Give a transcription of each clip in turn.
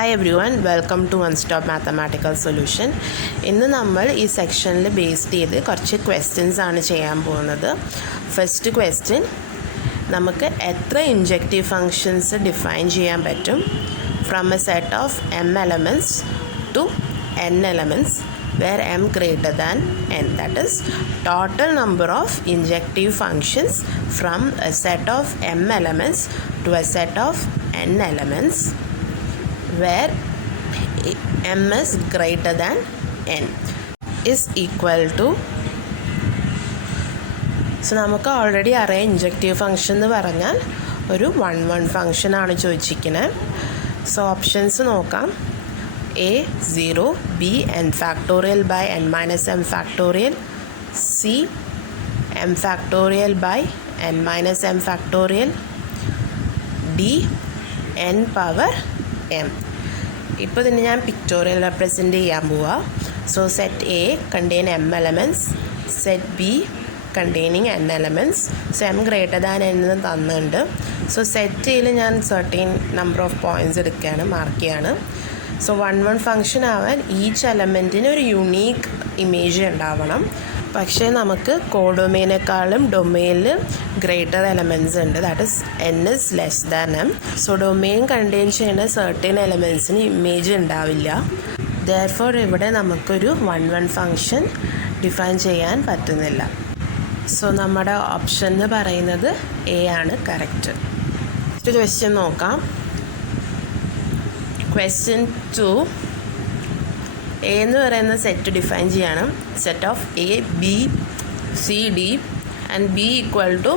Hi everyone, welcome to One Stop Mathematical Solution. ഇന്ന് നമ്മൾ ഈ സെക്ഷനിൽ ബേസ് ചെയ്ത് കുറച്ച് ക്വസ്റ്റ്യൻസ് ആണ് ചെയ്യാൻ പോകുന്നത്. ഫസ്റ്റ് ക്വസ്റ്റ്യൻ, നമുക്ക് എത്ര ഇൻജെക്റ്റീവ് ഫങ്ഷൻസ് ഡിഫൈൻ ചെയ്യാൻ പറ്റും from A set of m elements to n elements where m greater than n, that is total number of injective functions from a set of m elements to a set of n elements where m is greater than n is equal to, so നമുക്ക് already അറിയാം injective function എന്ന് പറഞ്ഞാൽ ഒരു 1 function ആണ് ചോദിച്ചിരിക്കുന്നത്. So options നോക്കാം. A 0, B n factorial by n minus m factorial, C m factorial by n minus m factorial, D n power m. ഇപ്പോൾ ഇതിന് ഞാൻ പിക്ടോറിയൽ റെപ്രസെൻ്റ് ചെയ്യാൻ പോവുക. So set A contain m elements, set B containing n elements. So m greater than n എന്ന് തന്നിട്ടുണ്ട്. So set എയിൽ ഞാൻ certain number of points എടുക്കുകയാണ്, മാർക്ക് ചെയ്യാണ്. സോ 1 ഫംഗ്ഷൻ ആവാൻ ഈച്ച് എലമെൻറ്റിന് ഒരു യുണീക്ക് ഇമേജ് ഉണ്ടാവണം. പക്ഷേ നമുക്ക് കോഡൊമെയിനേക്കാളും ഡൊമെയിനിൽ ഗ്രേറ്റർ എലമെൻറ്റ്സ് ഉണ്ട്, that is n is less than m. So domain contain ചെയ്യുന്ന സർട്ടൻ എലമെൻറ്റ്സിന് ഇമേജ് ഉണ്ടാവില്ല. ദെയർഫോർ ഇവിടെ നമുക്കൊരു 1 ഫംഗ്ഷൻ ഡിഫൈൻ ചെയ്യാൻ പറ്റുന്നില്ല. സോ നമ്മുടെ ഓപ്ഷൻ എന്ന് പറയുന്നത് എ ആണ് കറക്റ്റ്. നെക്സ്റ്റ് ക്വസ്റ്റ്യൻ നോക്കാം. ക്വസ്റ്റ്യൻ 2, എ എന്ന് പറയുന്ന സെറ്റ് ഡിഫൈൻ ചെയ്യണം. Set of A B C D and B equal to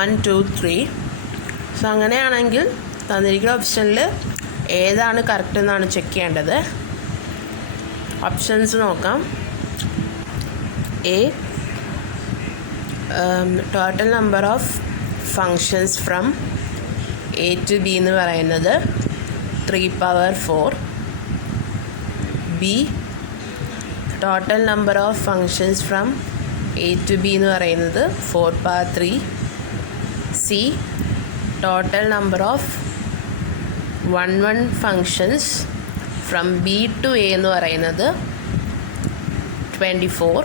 1 2 3. So അങ്ങനെയാണെങ്കിൽ തന്നിരിക്കുന്ന ഓപ്ഷനിൽ ഏതാണ് കറക്റ്റ് എന്നാണ് ചെക്ക് ചെയ്യേണ്ടത്. ഓപ്ഷൻസ് നോക്കാം. A total number of functions from A to B എന്ന് പറയുന്നത് 3 power 4. B total number of functions from A to B എന്ന് പറയുന്നത് 4 power 3. C total number of 1 functions from B to A എന്ന് പറയുന്നത് 24.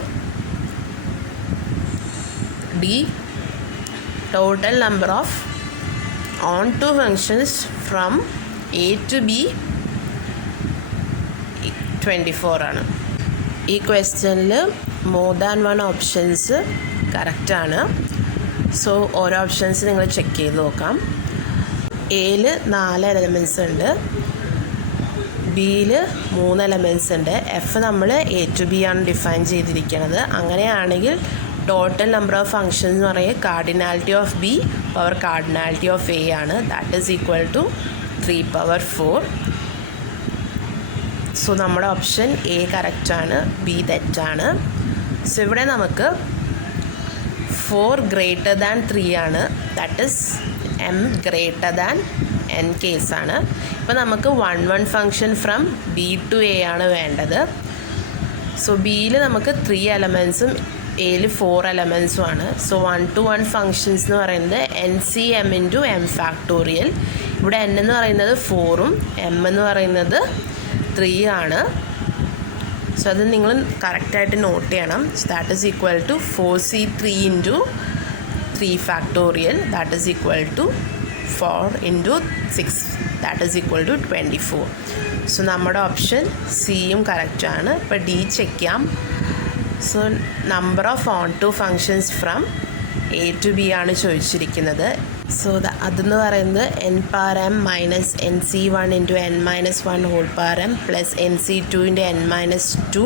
D total number of onto functions from A to B 24 ആണ്. ഈ ക്വസ്റ്റ്യനിൽ more than 1 options കറക്റ്റാണ്. So ഓരോ options നിങ്ങൾ ചെക്ക് ചെയ്ത് നോക്കാം. എയിൽ 4 എലമെൻറ്റ്സ് ഉണ്ട്, ബിയിൽ 3 എലമെൻറ്റ്സ് ഉണ്ട്. എഫ് നമ്മൾ എ ടു ബി ആണ് ഡിഫൈൻ ചെയ്തിരിക്കുന്നത്. അങ്ങനെയാണെങ്കിൽ ടോട്ടൽ നമ്പർ ഓഫ് ഫങ്ഷൻസ് എന്ന് പറയുന്നത് cardinality of B power cardinality of A ആണ്. That is equal to 3 power 4. So നമ്മുടെ ഓപ്ഷൻ എ കറക്റ്റാണ്, ബി തെറ്റാണ്. സോ ഇവിടെ നമുക്ക് 4 ഗ്രേറ്റർ ദാൻ 3 ആണ്, that is m greater than n കേസാണ്. ഇപ്പോൾ നമുക്ക് 1 function from B to A ആണ് വേണ്ടത്. സോ ബിയിൽ നമുക്ക് 3 എലമെൻറ്റ്സും എയിൽ 4 എലമെൻറ്റ്സും ആണ്. സോ 1 to 1 ഫങ്ഷൻസ് എന്ന് പറയുന്നത് NCm ഇൻറ്റു എം ഫാക്ടോറിയൽ. ഇവിടെ n എന്ന് പറയുന്നത് 4ഉം m എന്ന് പറയുന്നത് 3 ആണ്. സോ അത് നിങ്ങൾ കറക്റ്റായിട്ട് നോട്ട് ചെയ്യണം. That is equal to 4c3 into 3 factorial, that is equal to 4 into 6, that is equal to 24. So നമ്മുടെ ഓപ്ഷൻ സിയും കറക്റ്റാണ്. ഇപ്പോൾ ഡി ചെക്ക് ചെയ്യാം. So number of onto functions from A to B ആണ് ചോദിച്ചിരിക്കുന്നത്. So അതെന്ന് പറയുന്നത് n power m minus NC1 into n minus 1 whole power m plus NC2 into n minus 2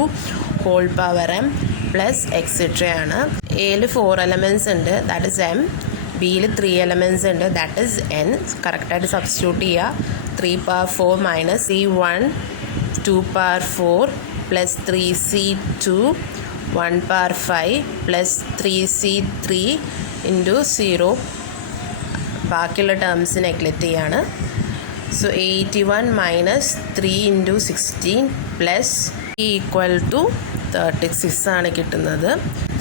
whole power m plus etcetera ആണ്. എയിൽ 4 elements ഉണ്ട്, that is m. ബിയിൽ 3 elements ഉണ്ട്, that is n. കറക്റ്റായിട്ട് സബ്സ്റ്റിറ്റ്യൂട്ട് ചെയ്യുക. 3 power 4 minus C1 2 power 4 plus 3C2 1 power 5 plus 3C3 into 0. ബാക്കിയുള്ള terms neglect ചെയ്യാണ്. So 81 minus 3 into 16 plus equal to 36 ആണ് കിട്ടുന്നത്.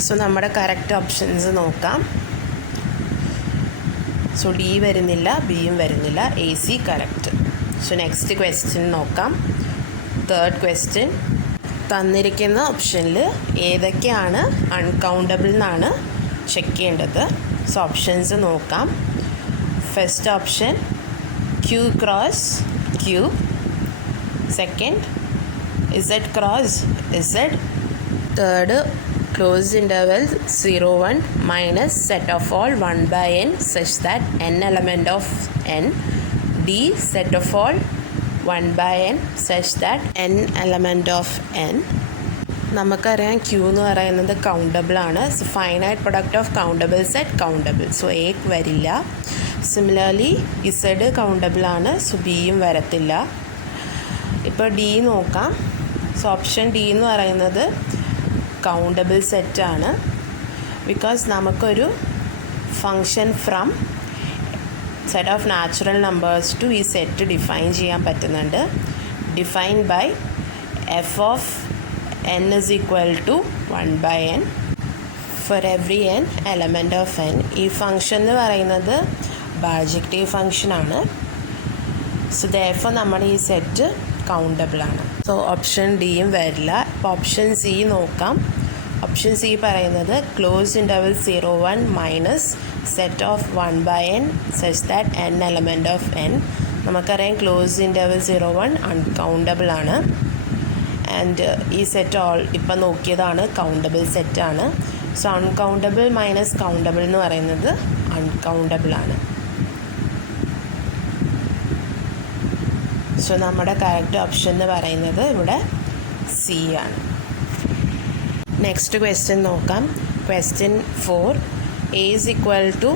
സോ നമ്മുടെ കറക്റ്റ് ഓപ്ഷൻസ് നോക്കാം. സോ ഡി വരുന്നില്ല, ബിയും വരുന്നില്ല, A C correct. So next question നോക്കാം. Third question. തന്നിരിക്കുന്ന ഓപ്ഷനിൽ ഏതൊക്കെയാണ് അൺകൗണ്ടബിൾ എന്നാണ് ചെക്ക് ചെയ്യേണ്ടത്. സോ ഓപ്ഷൻസ് നോക്കാം. First option Q cross Q. Second Z cross Z. Third closed interval 0 1 minus set of all 1 by n such that n element of n. D set of all 1 by n such that n element of n. നമുക്കറിയാം Q എന്ന് പറയുന്നത് countable ആണ്. So finite product of countable set countable. So A വരില്ല. Similarly Z countable ആണ്. So ബിയും വരത്തില്ല. ഇപ്പോൾ D നോക്കാം. സോ ഓപ്ഷൻ ഡി എന്ന് പറയുന്നത് കൗണ്ടബിൾ സെറ്റാണ്. ബിക്കോസ് നമുക്കൊരു function from set of natural numbers to ഈ സെറ്റ് ഡിഫൈൻ ചെയ്യാൻ പറ്റുന്നുണ്ട്. Define by F of n is equal to 1 by n for every n element of n. ഈ function എന്ന് പറയുന്നത് ബൈജക്റ്റീവ് ഫംഗ്ഷൻ ആണ്. സോ therefore നമ്മുടെ ഈ സെറ്റ് കൗണ്ടബിൾ ആണ്. സോ ഓപ്ഷൻ ഡിയും വരില്ല. ഇപ്പോൾ ഓപ്ഷൻ സി നോക്കാം. ഓപ്ഷൻ സി പറയുന്നത് close interval 0 1 minus set of 1 by n such that n element of n. നമുക്കറിയാം ക്ലോസ് ഇൻ്റർവൽ 0 1 അൺകൗണ്ടബിൾ ആണ്. ആൻഡ് ഈ സെറ്റ് ഇപ്പം നോക്കിയതാണ് കൗണ്ടബിൾ സെറ്റാണ്. സോ അൺകൗണ്ടബിൾ മൈനസ് കൗണ്ടബിൾ എന്ന് പറയുന്നത് അൺകൗണ്ടബിൾ ആണ്. സോ നമ്മുടെ കറക്റ്റ് ഓപ്ഷൻ എന്ന് പറയുന്നത് ഇവിടെ സി ആണ്. നെക്സ്റ്റ് ക്വസ്റ്റ്യൻ നോക്കാം. Question 4. A is equal to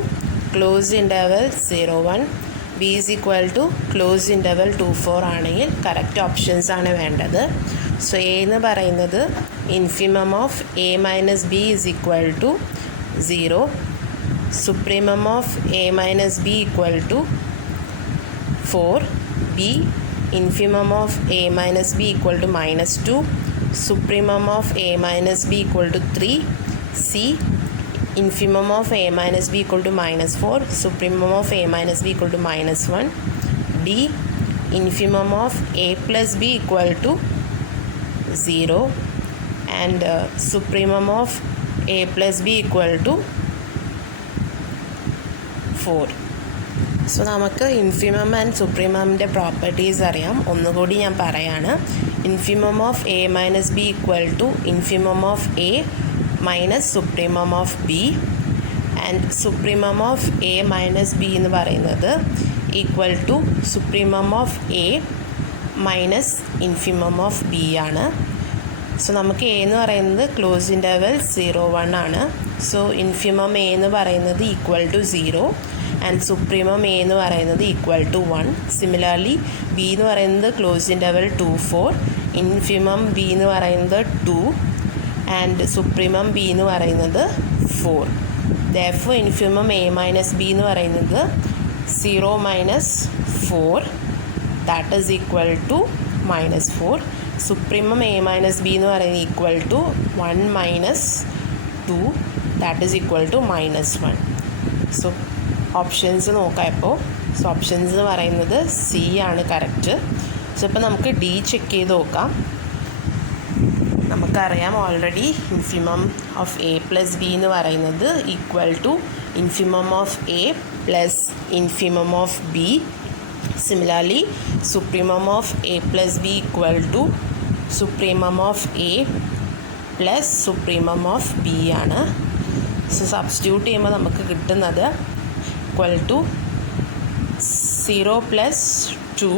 close interval 0 1 B is equal to close interval 2 4 ആണെങ്കിൽ കറക്റ്റ് ഓപ്ഷൻസ് ആണ് വേണ്ടത്. സോ എ എന്ന് പറയുന്നത് infimum of A minus B is equal to 0. Supremum of A minus B equal to 4. B infimum of A minus B equal to -2. Supremum of A minus B equal to 3. C infimum of a minus b equal to -4. Supremum of a minus b equal to -1. D infimum of a plus b equal to 0 and supremum of a plus b equal to 4. So നമുക്ക് infimum and സുപ്രീമമിൻ്റെ properties അറിയാം. ഒന്നുകൂടി ഞാൻ പറയാണ്. Infimum of A minus B equal to infimum of A minus supremum of B and supremum of A minus B എന്ന് പറയുന്നത് equal to supremum of A minus infimum of B ആണ്. So നമുക്ക് A എന്ന് പറയുന്നത് close interval 0 1 ആണ്. So infimum A എന്ന് പറയുന്നത് equal to 0 and supremum A എന്ന് പറയുന്നത് ഈക്വൽ ടു 1. സിമിലർലി ബി എന്ന് പറയുന്നത് ക്ലോസ് ഇൻ്റർവൽ 2 4. ഇൻഫിമം ബി എന്ന് പറയുന്നത് 2 ആൻഡ് സുപ്രീമം ബി എന്ന് പറയുന്നത് 4. therefore infimum A minus B എന്ന് പറയുന്നത് 0 - 4 that is equal to -4. Supremum A minus B എന്ന് പറയുന്നത് equal to 1 - 2 that is equal to -1. So options നോക്കാം ഇപ്പോൾ. സോ ഓപ്ഷൻസ് എന്ന് പറയുന്നത് സി ആണ് കറക്റ്റ്. സോ ഇപ്പോൾ നമുക്ക് ഡി ചെക്ക് ചെയ്ത് നോക്കാം. നമുക്കറിയാം already infimum of A plus B എന്ന് പറയുന്നത് equal to infimum of A plus infimum of B. Similarly supremum of A plus B equal to supremum of A plus supremum of B ആണ്. So substitute ചെയ്യുമ്പോൾ നമുക്ക് കിട്ടുന്നത് equal to 0 + 2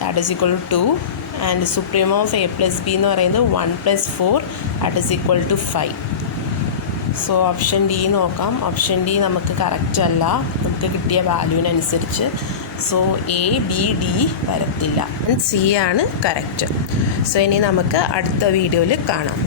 that is equal to 2 and supremum of A plus B എന്ന് പറയുന്നത് 1 + 4 that is equal to 5. So option D നോക്കാം. Option D നമുക്ക് correct അല്ല, നമുക്ക് കിട്ടിയ വാല്യൂവിനനുസരിച്ച്. സോ എ ബി ഡി വരത്തില്ല. സി ആണ് കറക്റ്റ്. സോ ഇനി നമുക്ക് അടുത്ത വീഡിയോയിൽ കാണാം.